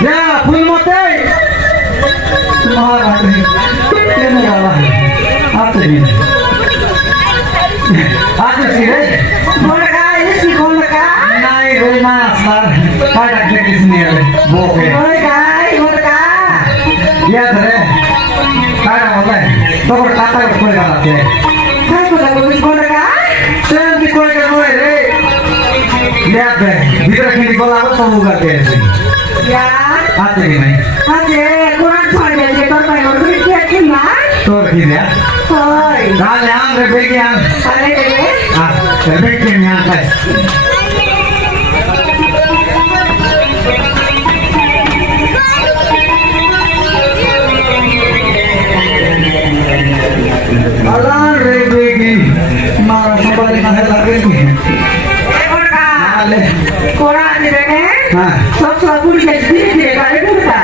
Ya, full mote. Mahal ini adalah apa ini? Apa sih ini? Golka, ini sih golka. Naik rumah sar, pada di sini ya, boke. Golka. Ya deh, kada boleh. Toko kata boleh kada sih. Kai golka? Sen di koi kada boleh deh. Lihat deh, bicara kini bola apa semua deh. Ya. Apa ini? Ade, kurang soalnya dia terpakai golka dia cuma. Tur kini ya. Hoi. Kalian rebekian. Ada deh. Ah, rebekian yang kai. Alah rebeki, marah sampai mahal lagi nih. Golka. Ale, Kurang ada deh. ah, Sok pun jadi dia kali golka.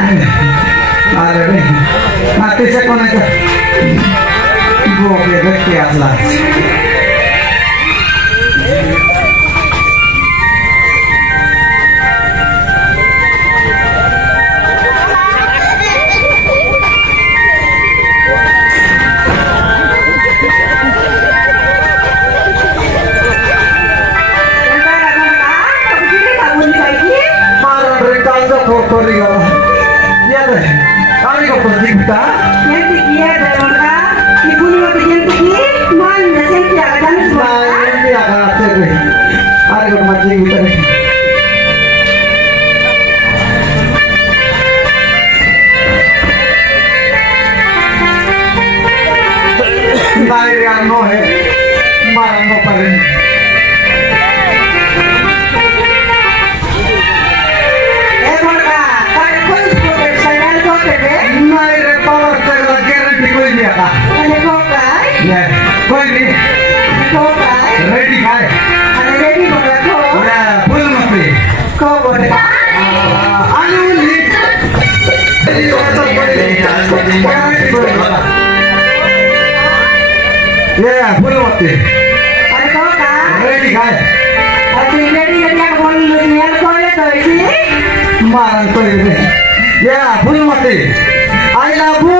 ale deh. Mati sekon aja. Boke deh kiatlah. Marah berita kotor ya. Ya deh. Kali kau pergi kita. Nah, ini akan ada deh. Ada kau mati kita deh. Dari yang nohe, marah no paling. Nai repawar terla keren di koi dia kah? Ya, koi ni ready kai. Udah full mati. Anu ni. Jadi kotor koi. Ya, full mati. Ready kai. Marang koi ni. Ya, full mati. I love you.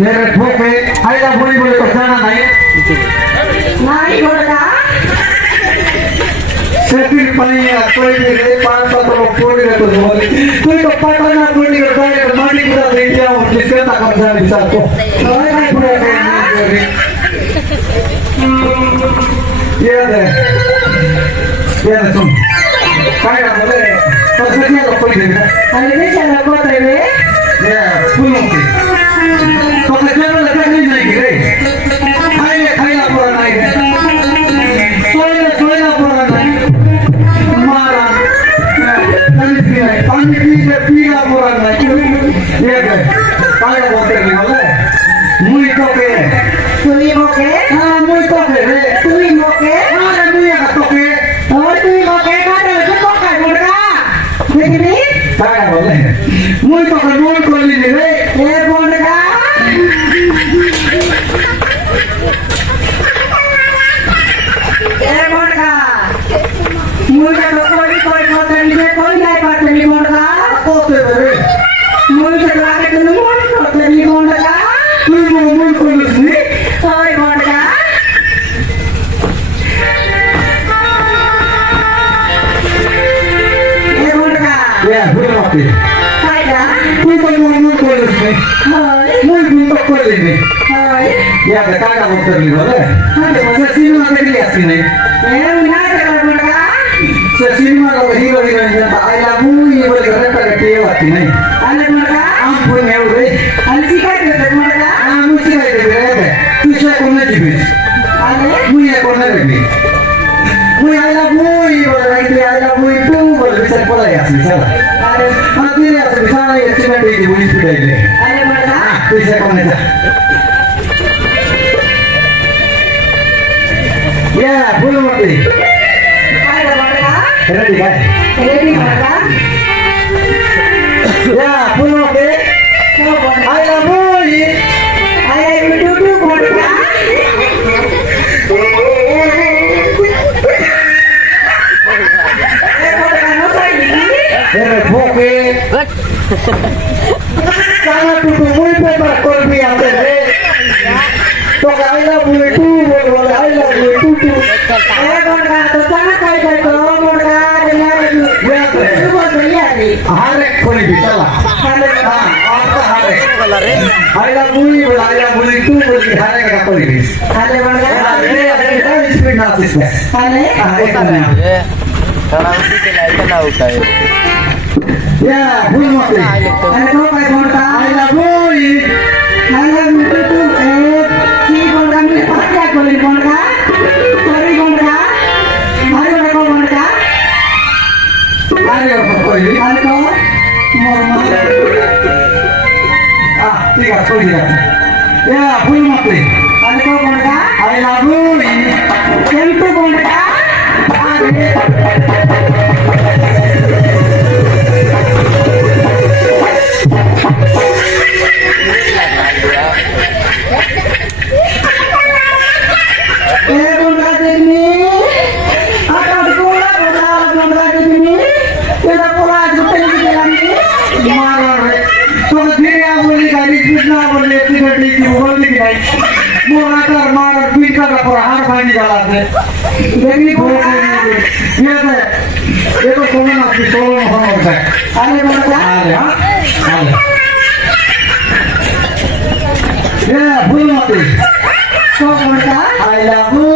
मेरे ठोके आइला बोली बोले तो जाना नहीं setting पानी है कोई भी रे पांच सौ तो कोड़ी रे तो बोले कोई तो पटना कोड़ी रे जाए तो मानी पूरा ले जाओ जिससे तक हम जाने विचार को ये दे सुन काय बोले तो सच्ची तो कोई दे ये फुल होती तो कचरा लगा नहीं रे खाइला पूरा नहीं रे सोया पूरा नहीं मारा पानी पीला पूरा नहीं ये गए काय बोलते नहीं बोले मुई तो के हाँ मुई तो के रे हाँ रे मुई का तो के काय बोले मुई तो के मुई को ली रे कोते रे तू मुई को ली ये फुल मती तू तो मुई को ली मुई तो को ली या बेटा का बोलते नहीं बोले सिनेमा देखली आसी नहीं सिनेमा का hero heroine I love you बोले घर पे के आती नहीं हम कोई नहीं रे हम उसी का रे तू से कौन नहीं जीविस मुझे कौन नहीं मुझे आई लव यू बोले आई लव यू तू बोले से पड़ा है आसी चला हम तेरे आसे सारा एक्सीडेंट हुई पुलिस पिटाई ले तू से कौन नहीं या फुल मती ready guys ya full mati I love you I love you too, Sana tutu muy pepa korbi ate re. To I love you too bol I love you too too. ए मुर्गा तो चाना खाई गए तो मुर्गा Ya te. तू बोल रही है अभी Hare kori bi chala. हाँ आपका hare. I love you bol I love you too bol hare का kori bi. अरे मुर्गा अरे अरे स्पीड ना इसमें. अरे हाँ एक मिनट. Ya भूल मत. अरे तो भाई मुर्गा I love you. अरे मुर्गा तू ए की मुर्गा में क्या बोली मुर्गा सॉरी मुर्गा अरे मुर्गा मुर्गा Hare का kori bi. अरे तो मुर्गा Ah ठीक है छोड़ दिया. Ya भूल मत. अरे तो मुर्गा I love you. केम तो मुर्गा ए मुर्गा देखनी आता बोला बोला मुर्गा देखनी तेरा बोला जुटे की चलानी मारा रे. तो धीरे आ बोली गाड़ी कितना बोले सिगरेट की बोली की नहीं. मोरा कर मारा पीट कर पर हार भाई निकाला थे. देखनी मुर्गा ये तो कौन ना की सोलो में होता है. अरे मुर्गा अरे हाँ अरे. ये भूल मत. तो मुर्गा I love you.